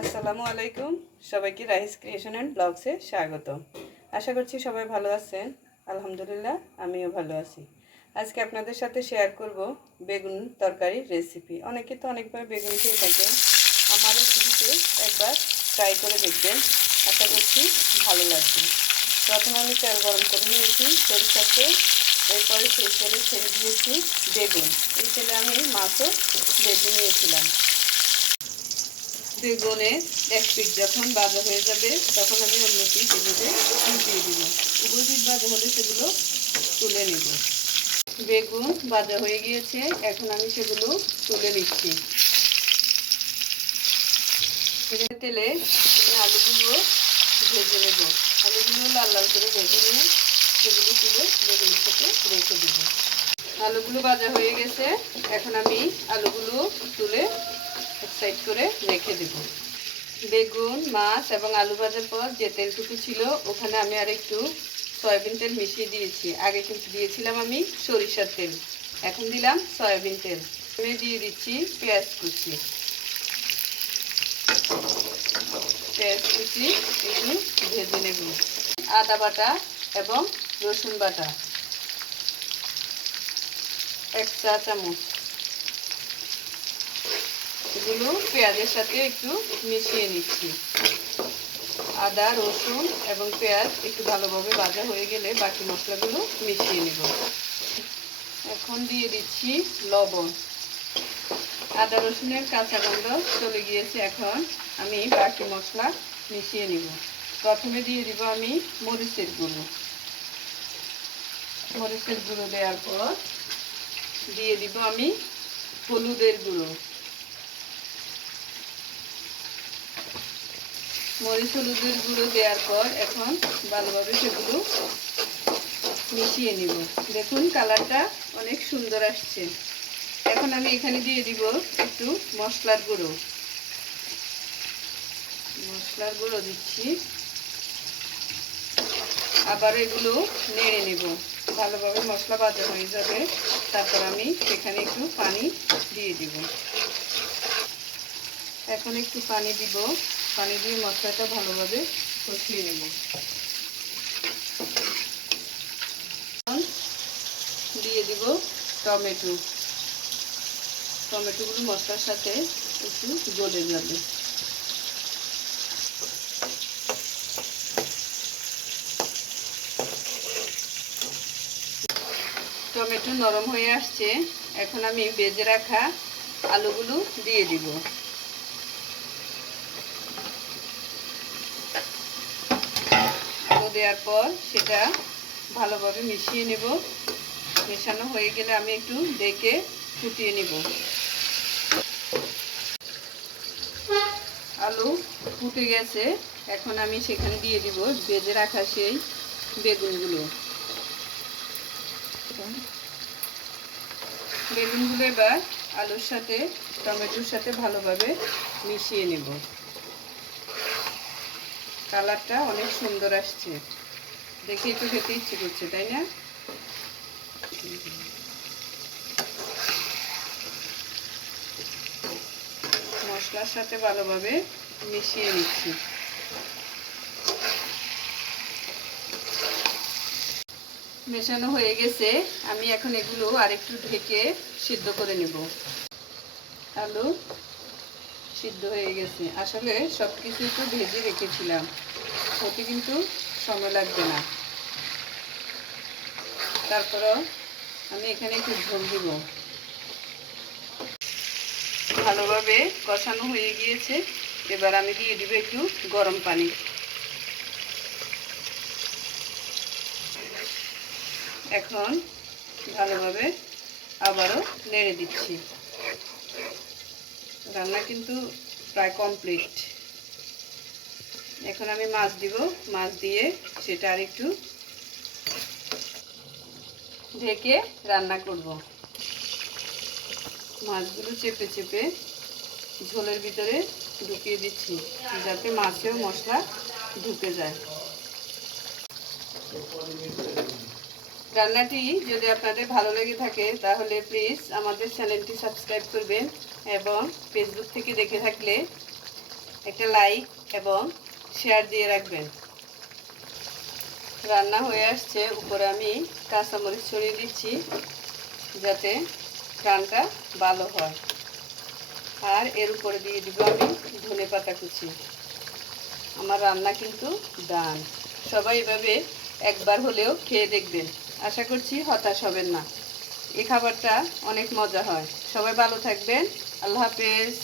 আসসালামু আলাইকুম, সবাইকে রাইস ক্রিয়েশন অ্যান্ড ব্লগসে স্বাগত। আশা করছি সবাই ভালো আছেন। আলহামদুলিল্লাহ, আমিও ভালো আছি। আজকে আপনাদের সাথে শেয়ার করব বেগুন তরকারির রেসিপি। অনেকে তো অনেকবার বেগুন খেয়ে থাকেন, আমার রেসিপিতে একবার ট্রাই করে দেখবেন, আশা করছি ভালো লাগবে। প্রথমে আমি তেল গরম করে নিয়েছি সরিষার তেল, এরপরে সেই তেলে ছেড়ে দিয়েছি বেগুন। এই তেলে আমি মাছও ভেজে নিয়েছিলাম। বেগুনের এক পিঠ যখন ভাজা হয়ে যাবে তখন আমি অন্য পিঠ এগুলো উল্টিয়ে দিব। উভয় পিঠ ভাজা হলে সেগুলো তুলে নেব। বেগুন ভাজা হয়ে গিয়েছে, এখন আমি সেগুলো তুলে নিচ্ছি। তেলে আলুগুলো ভেজে নেব। আলুগুলো লাল লাল করে ভেজে নিয়ে সেগুলো তুলে বেগুনের সাথে রেখে দেব। আলুগুলো ভাজা হয়ে গেছে, এখন আমি আলুগুলো তুলে এক সাইড করে রেখে দেব। বেগুন, মাছ এবং আলু ভাজার পর যে তেলটুকু ছিল ওখানে আমি আর একটু সয়াবিন তেল মিশিয়ে দিয়েছি। আগে কিন্তু দিয়েছিলাম আমি সরিষার তেল, এখন দিলাম সয়াবিন তেল। আমি দিয়ে দিচ্ছি পেঁয়াজ কুচি। পেঁয়াজ কুচি একটু ভেজে নেব। আদা বাটা এবং রসুন বাটা 1 চা চামচ, এগুলো পেঁয়াজের সাথে একটু মিশিয়ে নিচ্ছি। আদা, রসুন এবং পেঁয়াজ একটু ভালোভাবে ভাজা হয়ে গেলে বাকি মশলাগুলো মিশিয়ে নেব। এখন দিয়ে দিচ্ছি লবণ। আদা রসুনের কাঁচা গন্ধ চলে গিয়েছে, এখন আমি বাকি মশলা মিশিয়ে নিব। প্রথমে দিয়ে দিব আমি মরিচের গুঁড়ো। মরিচের গুঁড়ো দেওয়ার পর দিয়ে দিব আমি হলুদের গুঁড়ো। মরিচ হলুদের গুঁড়ো দেওয়ার পর এখন ভালোভাবে সেগুলো মিশিয়ে নিব। দেখুন কালারটা অনেক সুন্দর আসছে। এখন আমি এখানে দিয়ে দিব একটু মশলার গুঁড়ো। মশলার গুঁড়ো দিচ্ছি, আবার এগুলো নেড়ে নেব। ভালোভাবে মশলা ভাজা হয়ে যাবে, তারপর আমি সেখানে একটু পানি দিয়ে দিব। এখন একটু পানি দিব, পানি দিয়ে মশলাটা ভালোভাবে কষিয়ে নেব। দিয়ে দিব টমেটো। টমেটোগুলো মশলার সাথে একটু গলে যাবে। টমেটো নরম হয়ে আসছে, এখন আমি ভেজে রাখা আলুগুলো দিয়ে দিব। আলু দেওয়ার পর সেটা ভালোভাবে মিশিয়ে নেব। মেশানো হয়ে গেলে আমি একটু ঢেকে ফুটিয়ে নেব। আলু ফুটে গেছে, এখন আমি সেখানে দিয়ে দিব ভেজে রাখা সেই বেগুনগুলো। বেগুনগুলো এবার আলুর সাথে টমেটোর সাথে ভালোভাবে মিশিয়ে নেব। কালারটা অনেক সুন্দর আসছে, দেখে একটু খেতে ইচ্ছে করছে, তাই না? মশলার সাথে ভালোভাবে মিশিয়ে নিচ্ছি। মেশানো হয়ে গেছে, আমি এখন এগুলো আরেকটু ঢেকে সিদ্ধ করে নেব। আলু সিদ্ধ হয়ে গেছে, আসলে সব কিছু একটু ভেজে রেখেছিলাম, ওতে কিন্তু সময় লাগবে না। তারপরও আমি এখানে একটু ঝোল দিব। ভালোভাবে কষানো হয়ে গিয়েছে, এবার আমি দিয়ে দিব একটু গরম পানি। এখন ভালোভাবে আবারও নেড়ে দিচ্ছি। রান্না কিন্তু প্রায় কমপ্লিট। এখন আমি মাছ দিব, মাছ দিয়ে সেটা আর একটু ঢেকে রান্না করব। মাছগুলো চেপে চেপে ঝোলের ভিতরে ঢুকিয়ে দিচ্ছি, যাতে মাছেও মশলা ঢুকে যায়। রান্নাটি যদি আপনাদের ভালো লেগে থাকে তাহলে প্লিজ আমাদের চ্যানেলটি সাবস্ক্রাইব করবেন, এবং ফেসবুক থেকে দেখে থাকলে একটা লাইক এবং শেয়ার দিয়ে রাখবেন। রান্না হয়ে আসছে, উপরে আমি কাঁচামরিচ ছড়িয়ে দিচ্ছি যাতে ঘ্রাণটা ভালো হয়। আর এর উপরে দিয়ে দিব আমি ধনেপাতা কুচি। আমার রান্না কিন্তু ডান। সবাই এভাবে একবার হলেও খেয়ে দেখবেন, আশা করছি হতাশ হবেন না। এই খাবারটা অনেক মজা হয়। সবাই ভালো থাকবেন। আল্লাহ হাফেজ।